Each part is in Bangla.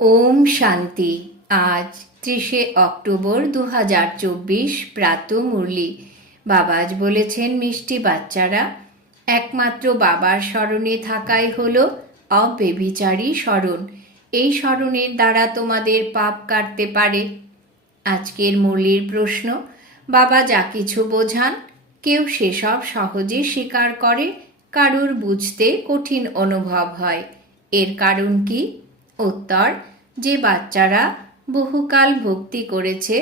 ওম শান্তি। আজ 30শে অক্টোবর 2024 প্রাত মুরলি। বাবা আজ বলেছেন, মিষ্টি বাচ্চারা, একমাত্র বাবার স্মরণে থাকাই হলো অব্যভিচারী স্মরণ। এই স্মরণের দ্বারা তোমাদের পাপ কাটতে পারে। আজকের মুরলির প্রশ্ন, বাবা যা কিছু বোঝান কেউ সেসব সহজে স্বীকার করে, কারুর বুঝতে কঠিন অনুভব হয়। এর কারণ কি? উত্তর, যে বাচ্চারা বহুকাল ভক্তি করেছে,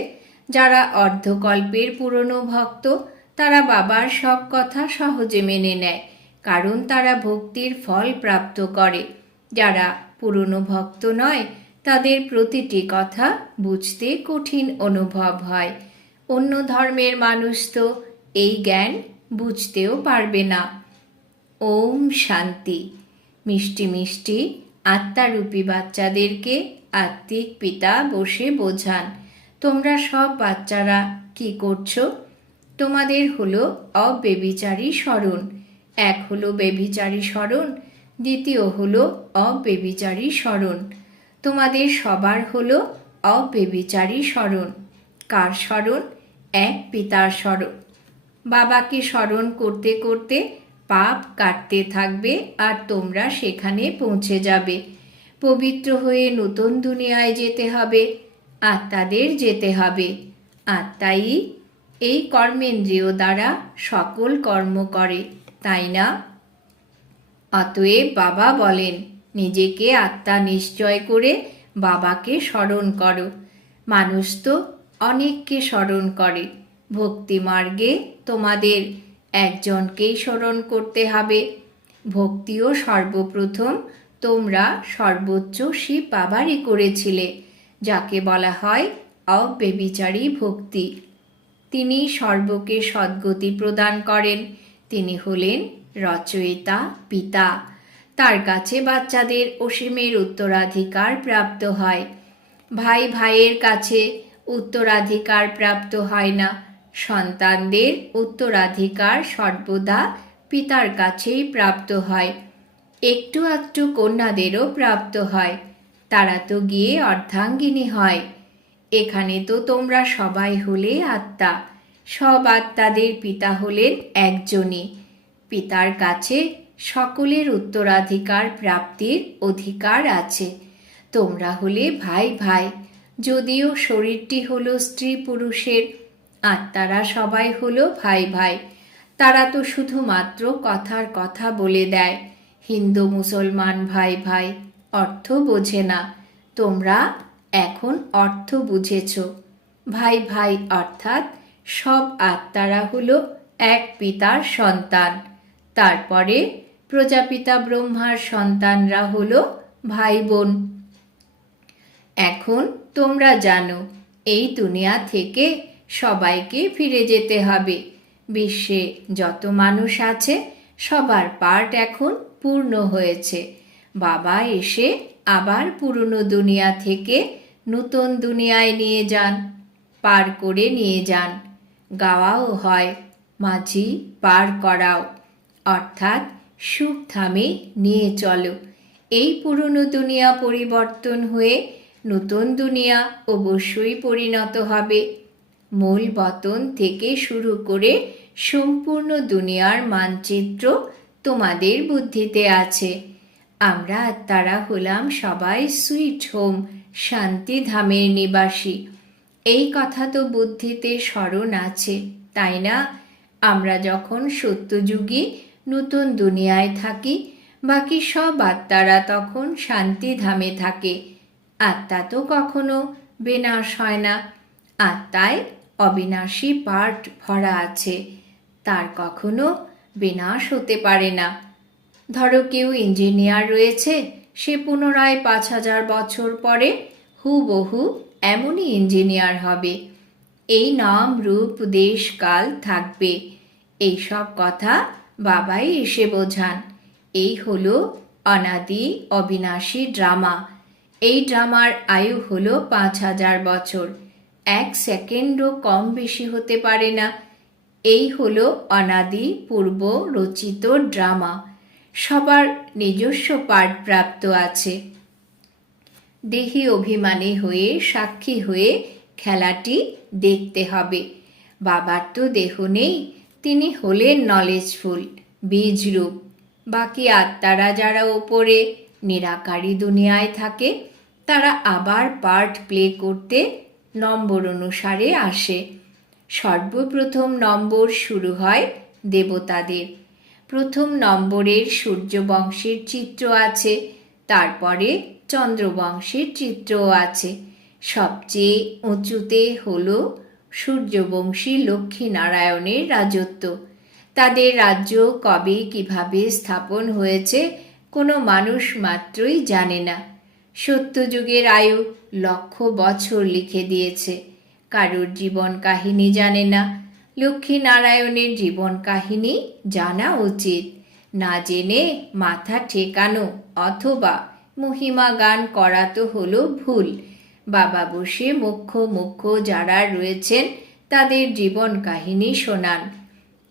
যারা অর্ধকল্পের পুরনো ভক্ত, তারা বাবার সব কথা সহজে মেনে নেয়, কারণ তারা ভক্তির ফল প্রাপ্ত করে। যারা পুরনো ভক্ত নয়, তাদের প্রতিটি কথা বুঝতে কঠিন অনুভব হয়। অন্য ধর্মের মানুষ তো এই জ্ঞান বুঝতেও পারবে না। ওম শান্তি। মিষ্টি মিষ্টি আত্মারূপী বাচ্চাদেরকে আত্মিক পিতা বসে বোঝান, তোমরা সব বাচ্চারা কি করছো? তোমাদের হলো অব্যভিচারী স্মরণ। এক হলো ব্যভিচারী স্মরণ, দ্বিতীয় হলো অব্যভিচারী স্মরণ। তোমাদের সবার হলো অব্যভিচারী স্মরণ। কার স্মরণ? এক পিতার স্মরণ। বাবাকে স্মরণ করতে করতে পাপ কাটতে থাকবে আর তোমরা সেখানে পৌঁছে যাবে। পবিত্র হয়ে নতুন দুনিয়ায় যেতে হবে, আত্মাদের যেতে হবে। আত্মাই এই কর্মেন্দ্রিয় দ্বারা সকল কর্ম করে, তাই না? অতএব বাবা বলেন, নিজেকে আত্মা নিশ্চয় করে বাবাকে স্মরণ করো। মানুষ তো অনেককে স্মরণ করে। ভক্তি মার্গে তোমাদের একজনকেই স্মরণ করতে হবে। ভক্তিও সর্বপ্রথম তোমরা সর্বোচ্চ শিব বাবারই করেছিলে, যাকে বলা হয় অব্যভিচারী ভক্তি। তিনি সর্বকে সদ্গতি প্রদান করেন। তিনি হলেন রচয়িতা পিতা। তার কাছে বাচ্চাদের অসীমের উত্তরাধিকার প্রাপ্ত হয়। ভাই ভাইয়ের কাছে উত্তরাধিকার প্রাপ্ত হয় না। সন্তানদের উত্তরাধিকার সর্বদা পিতার কাছেই প্রাপ্ত হয়। একটু আধটু কন্যাদেরও প্রাপ্ত হয়, তারা তো গিয়ে অর্ধাঙ্গিনী হয়। এখানে তো তোমরা সবাই হলে আত্মা। সব আত্মাদের পিতা হলেন একজনই। পিতার কাছে সকলের উত্তরাধিকার প্রাপ্তির অধিকার আছে। তোমরা হলে ভাই ভাই। যদিও শরীরটি হলো স্ত্রী পুরুষের, আত্মারা সবাই হলো ভাই ভাই। তারা তো শুধুমাত্র কথার কথা বলে দেয়, হিন্দু মুসলমান ভাই ভাই, অর্থ বোঝে না। তোমরা এখন অর্থ বুঝেছ। ভাই ভাই অর্থাৎ সব আত্মারা হলো এক পিতার সন্তান। তারপরে প্রজাপিতা ব্রহ্মার সন্তানরা হলো ভাই বোন। এখন তোমরা জানো, এই দুনিয়া থেকে সবাইকে ফিরে যেতে হবে। বিশ্বে যত মানুষ আছে সবার পার্ট এখন পূর্ণ হয়েছে। বাবা এসে আবার পুরনো দুনিয়া থেকে নতুন দুনিয়ায় নিয়ে যান, পার করে নিয়ে যান। গাওয়াও হয়, মাঝি পার করাও, অর্থাৎ সুখ ধামে নিয়ে চলো। এই পুরনো দুনিয়া পরিবর্তন হয়ে নতুন দুনিয়া অবশ্যই পরিণত হবে। মূল বতন থেকে শুরু করে সম্পূর্ণ দুনিয়ার মানচিত্র তোমাদের বুদ্ধিতে আছে। আমরা আত্মারা হলাম সবাই সুইট হোম, শান্তি ধামের নিবাসী। এই কথা তো বুদ্ধিতে স্মরণ আছে, তাই না? আমরা যখন সত্যযুগী নতুন দুনিয়ায় থাকি, বাকি সব আত্মারা তখন শান্তি ধামে থাকে। আত্মা তো কখনো বিনাশ হয় না। আত্মায় অবিনাশী পার্ট ভরা আছে, তার কখনো বিনাশ হতে পারে না। ধরো কেউ ইঞ্জিনিয়ার রয়েছে, সে পুনরায় 5000 বছর পরে হুবহু এমনই ইঞ্জিনিয়ার হবে। এই নাম রূপ দেশ কাল থাকবে। এই সব কথা বাবাই এসে বোঝান। এই হলো অনাদি অবিনাশী ড্রামা। এই ড্রামার আয়ু হলো 5000 বছর। 1 সেকেন্ডও কম বেশি হতে পারে না। এই হলো অনাদি পূর্ব রচিত ড্রামা। সবার নিজস্ব পার্ট প্রাপ্ত আছে। দেহি অভিমানী হয়ে সাক্ষী হয়ে খেলাটি দেখতে হবে। বাবার তো দেহ নেই, তিনি হলেন নলেজফুল, বীজরূপ। বাকি আত্মারা যারা ওপরে নিরাকারী দুনিয়ায় থাকে, তারা আবার পার্ট প্লে করতে নম্বর অনুসারে আসে। সর্বপ্রথম নম্বর শুরু হয় দেবতাদের। প্রথম নম্বরের সূর্যবংশের চিত্র আছে, তারপরে চন্দ্রবংশের চিত্রও আছে। সবচেয়ে উঁচুতে হল সূর্যবংশী লক্ষ্মীনারায়ণের রাজত্ব। তাদের রাজ্য কবে কিভাবে স্থাপন হয়েছে কোনো মানুষ মাত্রই জানে না। সত্যযুগের আয়ু 1,00,000 বছর লিখে দিয়েছে। কারোর জীবন কাহিনী জানে না। লক্ষ্মীনারায়ণের জীবন কাহিনী জানা উচিত। না জেনে মাথা ঠেকানো অথবা মহিমা গান করা তো হলো ভুল। বাবা বসে মুখ্য মুখ্য যারা রয়েছেন তাদের জীবন কাহিনী শোনান।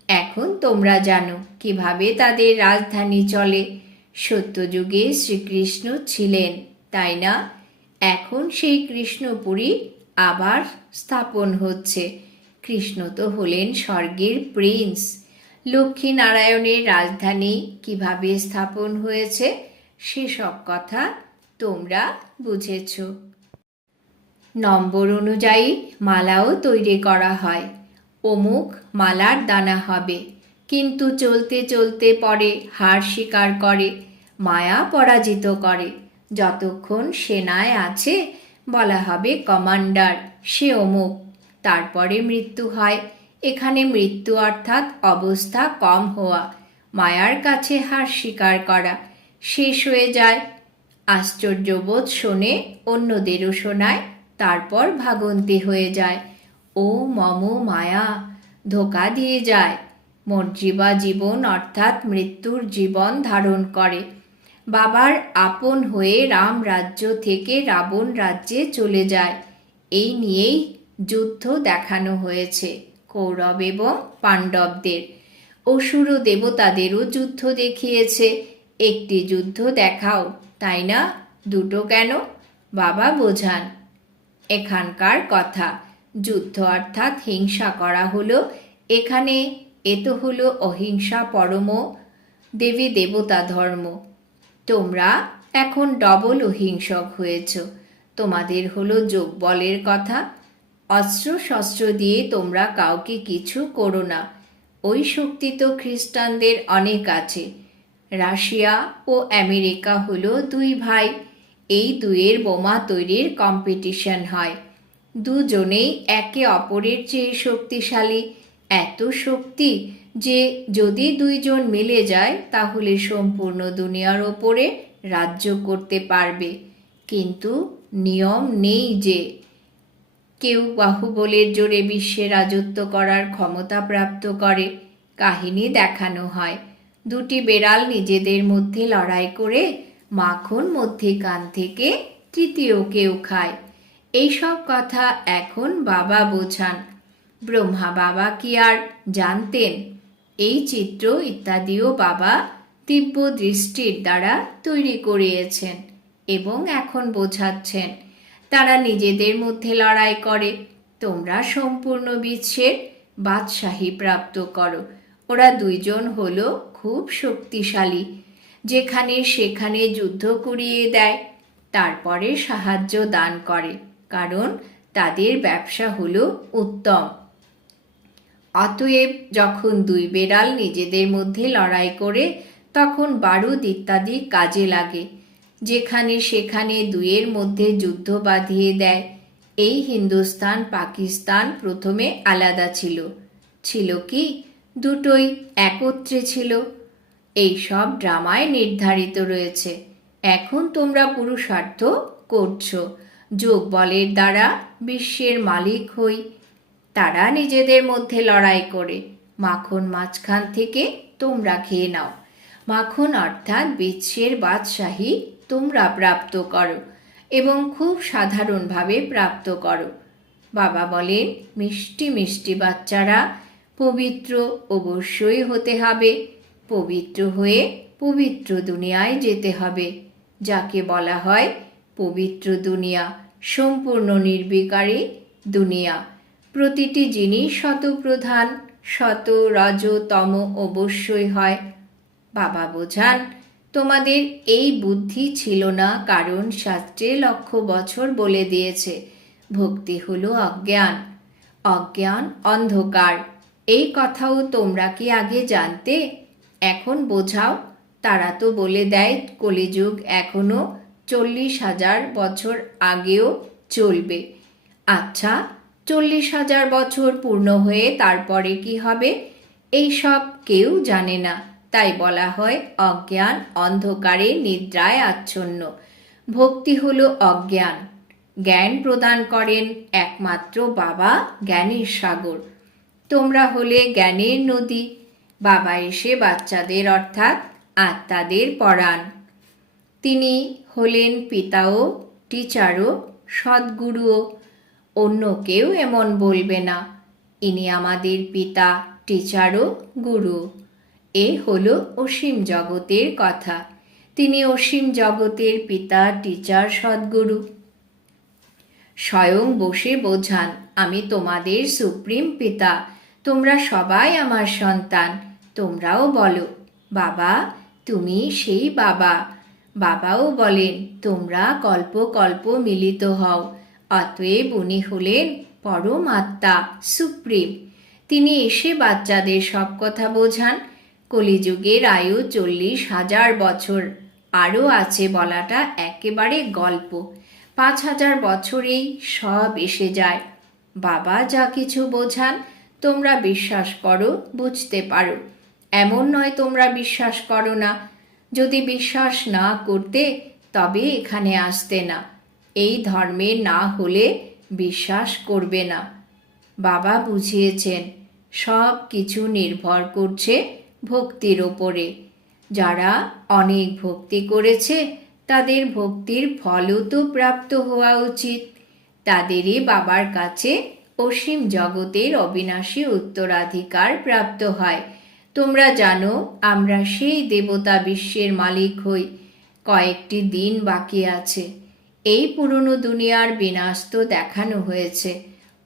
এখন তোমরা জানো কিভাবে তাদের রাজধানী চলে। সত্যযুগে শ্রীকৃষ্ণ ছিলেন, তাই না? এখন সেই কৃষ্ণপুরী আবার স্থাপন হচ্ছে। কৃষ্ণ তো হলেন স্বর্গের প্রিন্স। লক্ষ্মীনারায়ণের রাজধানী কিভাবে স্থাপন হয়েছে সেসব কথা তোমরা বুঝেছ। নম্বর অনুযায়ী মালাও তৈরি করা হয়। অমুক মালার দানা হবে, কিন্তু চলতে চলতে পরে হার স্বীকার করে, মায়া পরাজিত করে। যতক্ষণ সেনায় আছে বলা হবে কমান্ডার, সে অমুক। তারপরে মৃত্যু হয়। এখানে মৃত্যু অর্থাৎ অবস্থা কম হওয়া, মায়ার কাছে হার স্বীকার করা। শেষ হয়ে যায়। আশ্চর্যবোধ শোনে, অন্যদেরও শোনায়, তারপর ভাগন্তি হয়ে যায়। ও মম মায়া, ধোকা দিয়ে যায়। মর্জিবা জীবন অর্থাৎ মৃত্যুর জীবন ধারণ করে। বাবার আপন হয়ে রাম রাজ্য থেকে রাবণ রাজ্যে চলে যায়। এই নিয়েই যুদ্ধ দেখানো হয়েছে কৌরব এবং পাণ্ডবদের। অসুর ও দেবতাদেরও যুদ্ধ দেখিয়েছে। একটি যুদ্ধ দেখাও, তাই না? দুটো কেন? বাবা বোঝান। এখানকার কথা, যুদ্ধ অর্থাৎ হিংসা করা হলো এখানে। এ তো হলো অহিংসা পরম দেবী দেবতা ধর্ম। তোমরা এখন ডবল অহিংসক হয়েছ। তোমাদের হলো যোগ বলের কথা। অস্ত্র শস্ত্র দিয়ে তোমরা কাউকে কিছু করো না। ওই শক্তি তো খ্রিস্টানদের অনেক আছে। রাশিয়া ও আমেরিকা হলো দুই ভাই। এই দুইয়ের বোমা তৈরির কম্পিটিশন হয়। দুজনেই একে অপরের চেয়ে শক্তিশালী। এত শক্তি যে যদি দুইজন মিলে যায় তাহলে সম্পূর্ণ দুনিয়ার ওপরে রাজ্য করতে পারবে। কিন্তু নিয়ম নেই যে কেউ বাহুবলের জোরে বিশ্বে রাজত্ব করার ক্ষমতা প্রাপ্ত করে। কাহিনী দেখানো হয়, দুটি বেড়াল নিজেদের মধ্যে লড়াই করে মাখন মধ্যিখান থেকে তৃতীয় কেউ খায়। এইসব কথা এখন বাবা বোঝান। ব্রহ্মা বাবা কি আর জানতেন? এই চিত্র ইত্যাদিও বাবা দিব্য দৃষ্টির দ্বারা তৈরি করিয়েছেন এবং এখন বোঝাচ্ছেন। তারা নিজেদের মধ্যে লড়াই করে। তোমরা সম্পূর্ণ বিশ্বের বাদশাহী প্রাপ্ত করো। ওরা দুইজন হলো খুব শক্তিশালী। যেখানে সেখানে যুদ্ধ করিয়ে দেয়, তারপরে সাহায্য দান করে, কারণ তাদের ব্যবসা হলো উত্তম। অতএব যখন দুই বেড়াল নিজেদের মধ্যে লড়াই করে তখন বারুদ ইত্যাদি কাজে লাগে। যেখানে সেখানে দুইয়ের মধ্যে যুদ্ধ বাঁধিয়ে দেয়। এই হিন্দুস্তান পাকিস্তান প্রথমে আলাদা ছিল। ছিল কি? দুটোই একত্রে ছিল। এই সব ড্রামায় নির্ধারিত রয়েছে। এখন তোমরা পুরুষার্থ করছো। যোগ বলের দ্বারা বিশ্বের মালিক হই। তারা নিজেদের মধ্যে লড়াই করে মাখন মাঝখান থেকে তোমরা খেয়ে নাও। মাখন অর্থাৎ বিশ্বের বাদশাহী তোমরা প্রাপ্ত করো এবং খুব সাধারণভাবে প্রাপ্ত করো। বাবা বলেন, মিষ্টি মিষ্টি বাচ্চারা, পবিত্র অবশ্যই হতে হবে। পবিত্র হয়ে পবিত্র দুনিয়ায় যেতে হবে, যাকে বলা হয় পবিত্র দুনিয়া, সম্পূর্ণ নির্বিকারী দুনিয়া। প্রতিটি জিনিস শতপ্রধান, শত রজ তম অবশ্যই হয়। বাবা বোঝান, তোমাদের এই বুদ্ধি ছিল না, কারণ শাস্ত্রে লক্ষ বছর বলে দিয়েছে ভক্তি হলো অজ্ঞান, অজ্ঞান অন্ধকার। এই কথাও তোমরা কি আগে জানতে? এখন বোঝাও। তারা তো বলে দেয় কলিযুগ এখনো 40,000 বছর আগেও চলবে। আচ্ছা, 40,000 বছর পূর্ণ হয়ে তারপরে কি হবে এই সব কেউ জানে না। তাই বলা হয় অজ্ঞান অন্ধকারে নিদ্রায় আচ্ছন্ন। ভক্তি হলো অজ্ঞান, জ্ঞান প্রদান করেন একমাত্র বাবা, জ্ঞানের সাগর। তোমরা হলে জ্ঞানের নদী। বাবা এসে বাচ্চাদের অর্থাৎ আত্মাদের পড়ান। তিনি হলেন পিতাও, টিচারও, সদ্গুরুও। অন্য কেউ এমন বলবে না। ইনি আমাদের পিতা, টিচারও, গুরু। এ হলো অসীম জগতের কথা। তিনি অসীম জগতের পিতা, টিচার, সদ্গুরু। স্বয়ং বসে বোঝান, আমি তোমাদের সুপ্রিম পিতা, তোমরা সবাই আমার সন্তান। তোমরাও বলো, বাবা তুমি সেই বাবা। বাবাও বলেন, তোমরা কল্প কল্প মিলিত হও। অতএব উনি হলেন পরম আত্মা, সুপ্রিম। তিনি এসে বাচ্চাদের সব কথা বোঝান। কলিযুগের আয়ু 40,000 বছর, আরও আছে বলাটা একেবারে গল্প। 5,000 বছরেই সব এসে যায়। বাবা যা কিছু বোঝান তোমরা বিশ্বাস করো, বুঝতে পারো। এমন নয় তোমরা বিশ্বাস করো না। যদি বিশ্বাস না করতে তবে এখানে আসতে না। এই ধর্মে না হলে বিশ্বাস করবে না। বাবা বুঝিয়েছেন সব কিছু নির্ভর করছে ভক্তির ওপরে। যারা অনেক ভক্তি করেছে তাদের ভক্তির ফলও তো প্রাপ্ত হওয়া উচিত। তাদেরই বাবার কাছে অসীম জগতের অবিনাশী উত্তরাধিকার প্রাপ্ত হয়। তোমরা জানো আমরা সেই দেবতা বিশ্বের মালিক হই। কয়েকটি দিন বাকি আছে। এই পুরনো দুনিয়ার বিনাশ তো দেখানো হয়েছে।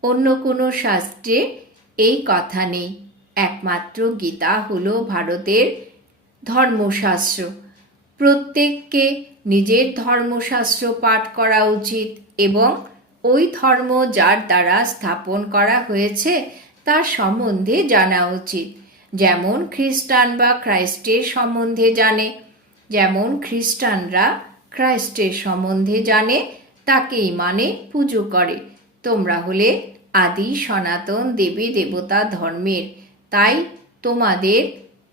অন্য কোনো শাস্ত্রে এই কথা নেই। একমাত্র গীতা হলো ভারতের ধর্মশাস্ত্র। প্রত্যেককে নিজের ধর্মশাস্ত্র পাঠ করা উচিত এবং ওই ধর্ম যার দ্বারা স্থাপন করা হয়েছে তার সম্বন্ধে জানা উচিত। যেমন খ্রিস্টান বা খ্রাইস্টের সম্বন্ধে জানে, যেমন খ্রিস্টানরা খ্রাইস্টের সম্বন্ধে জানে, তাকেই মানে, পুজো করে। তোমরা হলে আদি সনাতন দেবী দেবতা ধর্মের,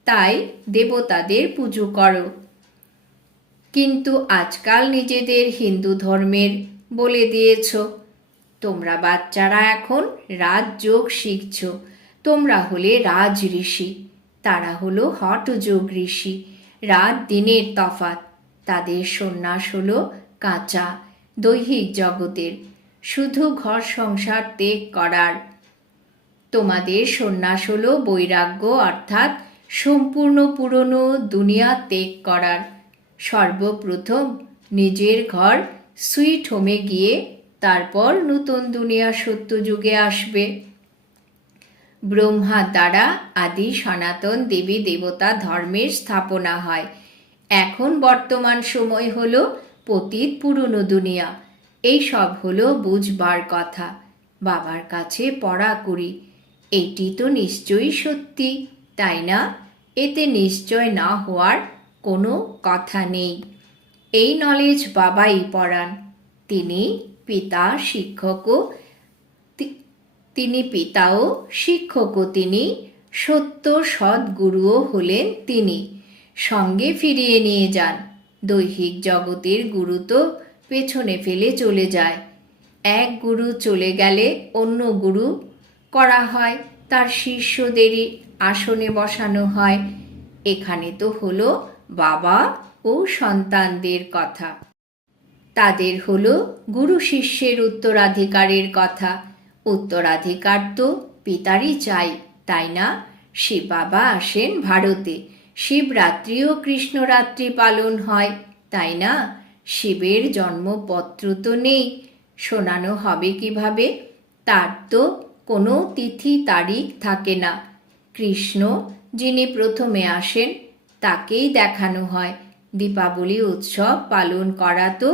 তাই দেবতাদের পুজো করো। কিন্তু আজকাল নিজেদের হিন্দু ধর্মের বলে দিয়েছ। তোমরা বাচ্চারা এখন রাজযোগ শিখছ। তোমরা হলে রাজ ঋষি, তারা হলো হঠযোগ ঋষি। রাত দিনের তফাৎ। তাদের সন্ন্যাস হলো কাঁচা দৈহিক জগতের, শুধু ঘর সংসার ত্যাগ করার। তোমাদের সন্ন্যাস হলো বৈরাগ্য, অর্থাৎ সম্পূর্ণ পুরনো দুনিয়া ত্যাগ করার। সর্বপ্রথম নিজের ঘর সুইট হোমে গিয়ে তারপর নতুন দুনিয়া সত্যযুগে আসবে। ব্রহ্মার দ্বারা আদি সনাতন দেবী দেবতা ধর্মের স্থাপনা হয়। এখন বর্তমান সময় হলো পতিত পুরনো দুনিয়া। এই সব হলো বুঝবার কথা। বাবার কাছে পড়া করি। এটি তো নিশ্চয়ই সত্যি, তাই না? এতে নিশ্চয় না হওয়ার কোনো কথা নেই। এই নলেজ বাবাই পড়ান। তিনি পিতাও শিক্ষকও তিনি, সত্য সদ্গুরুও হলেন তিনি। সঙ্গে ফিরিয়ে নিয়ে যান। দৈহিক জগতের গুরু তো পেছনে ফেলে চলে যায়। এক গুরু চলে গেলে অন্য গুরু করা হয়, তার শিষ্যদেরই আসনে বসানো হয়। এখানে তো হলো বাবা ও সন্তানদের কথা। তাদের হলো গুরু শিষ্যের উত্তরাধিকারের কথা। উত্তরাধিকার তো পিতারই চাই, তাই না? শিব বাবা আসেন ভারতে। শিবরাত্রি ও কৃষ্ণরাত্রি পালন হয়, তাই না? শিবের জন্মপত্র তো নেই, শোনানো হবে কিভাবে? তার তো কোনো তিথি তারিখ থাকে না। কৃষ্ণ যিনি প্রথমে আসেন তাকেই দেখানো হয়। দীপাবলি উৎসব পালন করা তো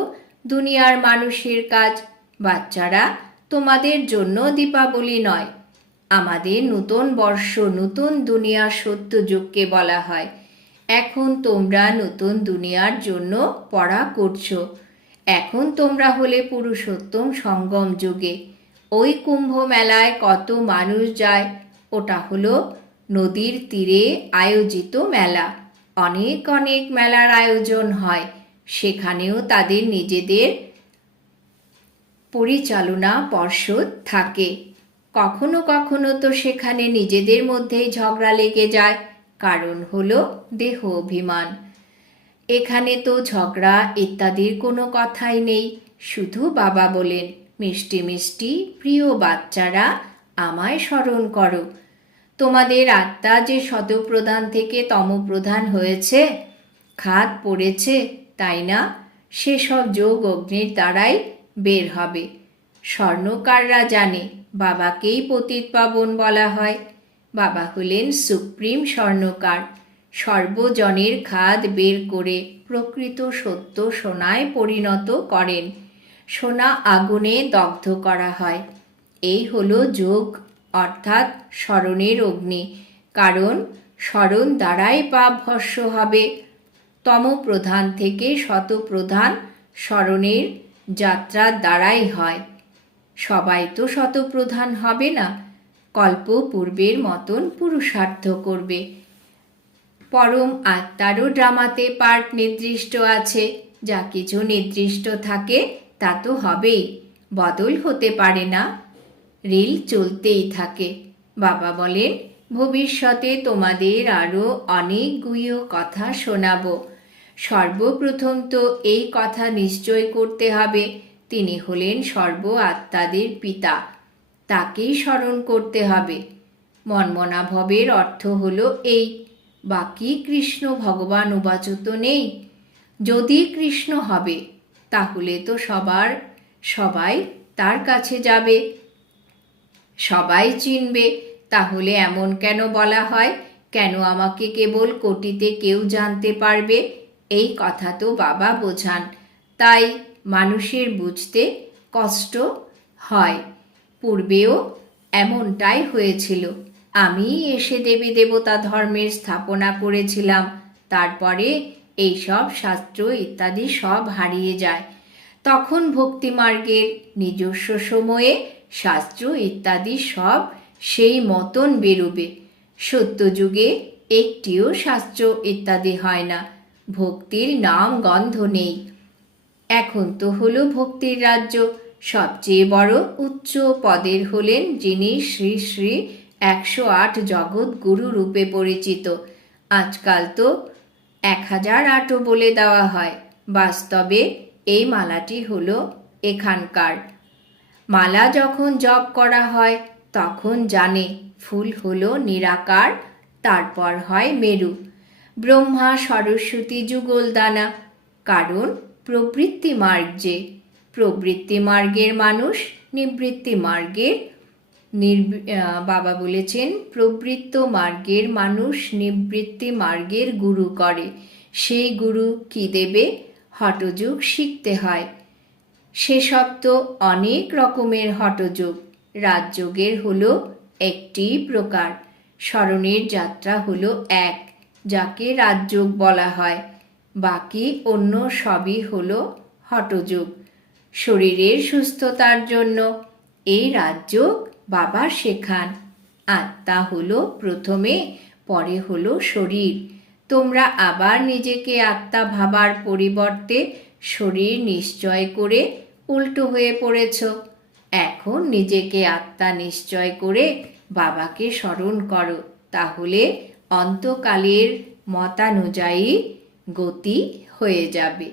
দুনিয়ার মানুষের কাজ। বাচ্চারা, তোমাদের জন্য দীপাবলি নয়, আমাদের নূতন বর্ষ, নূতন দুনিয়া সত্যযুগকে বলা হয়। এখন তোমরা নতুন দুনিয়ার জন্য পড়া করছো। এখন তোমরা হলে পুরুষোত্তম সঙ্গম যুগে। ওই কুম্ভ মেলায় কত মানুষ যায়, ওটা হলো নদীর তীরে আয়োজিত মেলা। অনেক অনেক মেলার আয়োজন হয়, সেখানেও তাদের নিজেদের পরিচালনা পর্ষদ থাকে। কখনো কখনো তো সেখানে নিজেদের মধ্যেই ঝগড়া লেগে যায়, কারণ হলো দেহ অভিমান। এখানে তো ঝগড়া ইত্যাদির কোনো কথাই নেই। শুধু বাবা বলেন, মিষ্টি মিষ্টি প্রিয় বাচ্চারা, আমায় স্মরণ করো। তোমাদের আত্মা যে শতপ্রধান থেকে তমপ্রধান হয়েছে, খাদ পড়েছে, তাই না? সেসব যোগ অগ্নির দ্বারাই বের হবে। স্বর্ণকাররা জানে বাবাকেই পতিত পাবন বলা হয়। বাবা হলেন সুপ্রিম স্বর্ণকার। সর্বজনের খাদ বের করে প্রকৃত সত্য সোনায় পরিণত করেন। সোনা আগুনে দগ্ধ করা হয়। এই হলো যোগ, অর্থাৎ স্মরণের অগ্নি। কারণ স্মরণ দ্বারাই পাপ ভস্ম হবে। তমপ্রধান থেকে শতপ্রধান স্মরণের যাত্রার দ্বারাই হয়। সবাই তো শতপ্রধান হবে না, কল্প পূর্বের মতন পুরুষার্থ করবে। পরম আত্মারও ড্রামাতে পার্ট নির্দিষ্ট আছে। যা কিছু নির্দিষ্ট থাকে তা তো হবেই, বদল হতে পারে না, রিল চলতেই থাকে। বাবা বলেন, ভবিষ্যতে তোমাদের আরও অনেক গুহ্য কথা শোনাবো। সর্বপ্রথম তো এই কথা নিশ্চয় করতে হবে, তিনি হলেন সর্ব আত্মাদের পিতা, তাকেই স্মরণ করতে হবে। মন্মনাভবের অর্থ হলো এই, বাকি কৃষ্ণ ভগবান উবাচ তো নেই। যদি কৃষ্ণ হবে তাহলে তো সবাই তার কাছে যাবে, সবাই চিনবে। তাহলে এমন কেন বলা হয়, কেন আমাকে কেবল কোটিতে কেউ জানতে পারবে? এই কথা তো বাবা বোঝান, তাই মানুষের বুঝতে কষ্ট হয়। পূর্বেও এমনটাই হয়েছিল। আমি এসে দেবী দেবতা ধর্মের স্থাপনা করেছিলাম, তারপরে এইসব শাস্ত্র ইত্যাদি সব হারিয়ে যায়। তখন ভক্তিমার্গের নিজস্ব সময়ে শাস্ত্র ইত্যাদি সব সেই মতন বেরোবে। সত্যযুগে একটিও শাস্ত্র ইত্যাদি হয় না, ভক্তির নাম গন্ধ নেই। এখন তো হলো ভক্তির রাজ্য। সবচেয়ে বড় উচ্চ পদের হলেন যিনি শ্রী শ্রী 108 জগৎ গুরু রূপে পরিচিত। আজকাল তো 1008ও বলে দেওয়া হয়। বাস্তবে এই মালাটি হলো এখানকার মালা। যখন জপ করা হয় তখন জানে ফুল হলো নিরাকার, তারপর হয় মেরু। ব্রহ্মা সরস্বতী যুগলদানা, কারণ প্রবৃত্তি মার্গ যে। প্রবৃত্তি মার্গের মানুষ নিবৃত্তি মার্গের বাবা বলেছেন, প্রবৃত্ত মার্গের মানুষ নিবৃত্তি মার্গের গুরু করে। সেই গুরু কি দেবে? হঠযোগ শিখতে হয়। সেসব তো অনেক রকমের হঠযোগ। রাজযোগের হলো একটি প্রকার, স্মরণের যাত্রা হলো এক, যাকে রাজযোগ বলা হয়। বাকি অন্য সবই হলো হঠযোগ। শরীরের সুস্থতার জন্য এই রাজযোগ বাবা শেখান। আত্মা হলো প্রথমে, পরে হলো শরীর। তোমরা আবার নিজেকে আত্মা ভাবার পরিবর্তে শরীর নিশ্চয় করে উল্টো হয়ে পড়েছ। এখন নিজেকে আত্মা নিশ্চয় করে বাবাকে স্মরণ করো, তাহলে অন্তকালের মতানুযায়ী গতি হয়ে যাবে।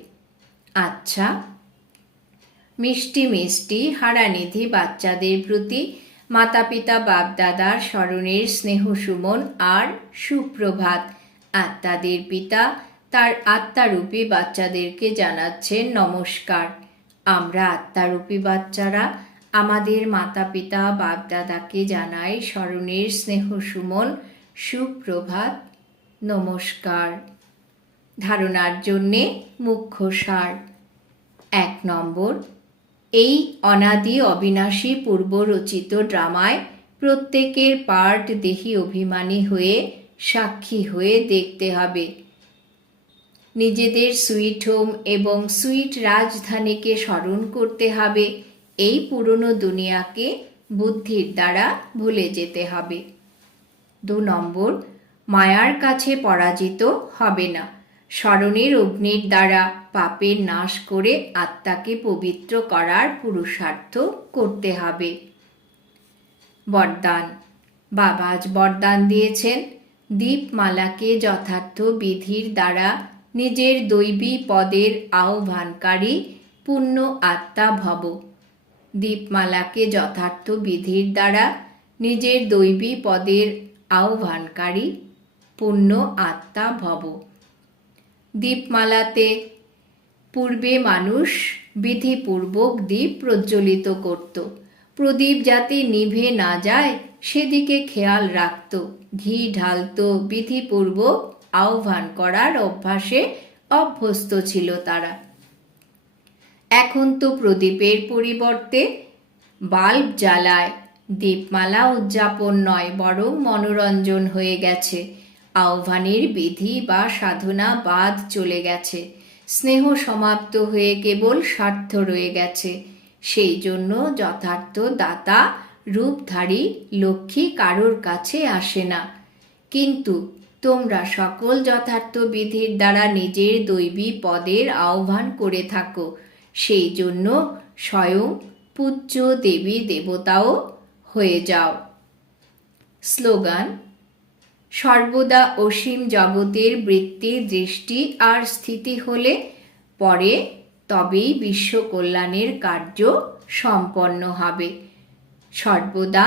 আচ্ছা, মিষ্টি মিষ্টি হারানিধি বাচ্চাদের প্রতি মাতা পিতা বাপ দাদার স্মরণের স্নেহ সুমন আর সুপ্রভাত। আত্মাদের পিতা তার আত্মারূপী বাচ্চাদেরকে জানাচ্ছেন নমস্কার। আমরা আত্মারূপী বাচ্চারা আমাদের মাতা পিতা বাপদাদাকে জানাই স্মরণের স্নেহ সুমন, সুপ্রভাত, নমস্কার। ধারণার জন্যে মুখ্য সার। 1 নম্বর, এই অনাদি অবিনাশী পূর্বরচিত ড্রামায় প্রত্যেকের পার্ট দেহি অভিমানী হয়ে সাক্ষী হয়ে দেখতে হবে। নিজেদের সুইট হোম এবং সুইট রাজধানীকে স্মরণ করতে হবে। এই পুরনো দুনিয়াকে বুদ্ধির দ্বারা ভুলে যেতে হবে। 2 নম্বর, মায়ার কাছে পরাজিত হবে না। স্মরণের অগ্নির দ্বারা পাপের নাশ করে আত্মাকে পবিত্র করার পুরুষার্থ করতে হবে। বরদান। বাবা আজ বরদান দিয়েছেন, দীপমালাকে যথার্থ বিধির দ্বারা নিজের দৈবী পদের আহ্বানকারী পূর্ণ আত্মা ভব। দীপমালাকে যথার্থ বিধির দ্বারা নিজের দৈবী পদের আহ্বানকারী পূর্ণ আত্মা ভব। দীপমালাতে পূর্বে মানুষ বিধিপূর্বক দীপ প্রজ্বলিত করত। প্রদীপ যাতে নিভে না যায় সেদিকে খেয়াল রাখত। ঘি ঢালত, বিধিপূর্বক আহ্বান করার অভ্যাসে অভ্যস্ত ছিল তারা। এখন তো প্রদীপের পরিবর্তে বাল্ব জ্বালায়। দীপমালা উদযাপন নয়, বরং মনোরঞ্জন হয়ে গেছে। আহ্বানের বিধি বা সাধনা বাদ চলে গেছে। স্নেহ সমাপ্ত হয়ে কেবল স্বার্থ রয়ে গেছে। সেই জন্য যথার্থ দাতা রূপধারী লক্ষ্মী কারোর কাছে আসে না। কিন্তু তোমরা সকল যথার্থ বিধির দ্বারা নিজের দৈবী পদের আহ্বান করে থাকো। সেই জন্য স্বয়ং পূজ্য দেবী দেবতাও হয়ে যাও। স্লোগান। সর্বদা অসীম জগতের বৃত্তি, দৃষ্টি আর স্থিতি হলে পরে তবেই বিশ্ব কল্যাণের কার্য সম্পন্ন হবে। সর্বদা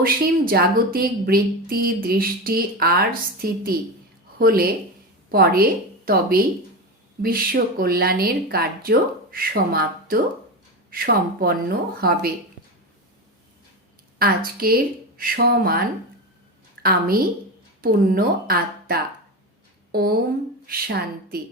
অসীম জাগতিক বৃত্তি, দৃষ্টি আর স্থিতি হলে পরে তবেই বিশ্ব কল্যাণের কার্য সমাপ্ত সম্পন্ন হবে। আজকের সমান আমি পূর্ণ আত্মা। ওম শান্তি।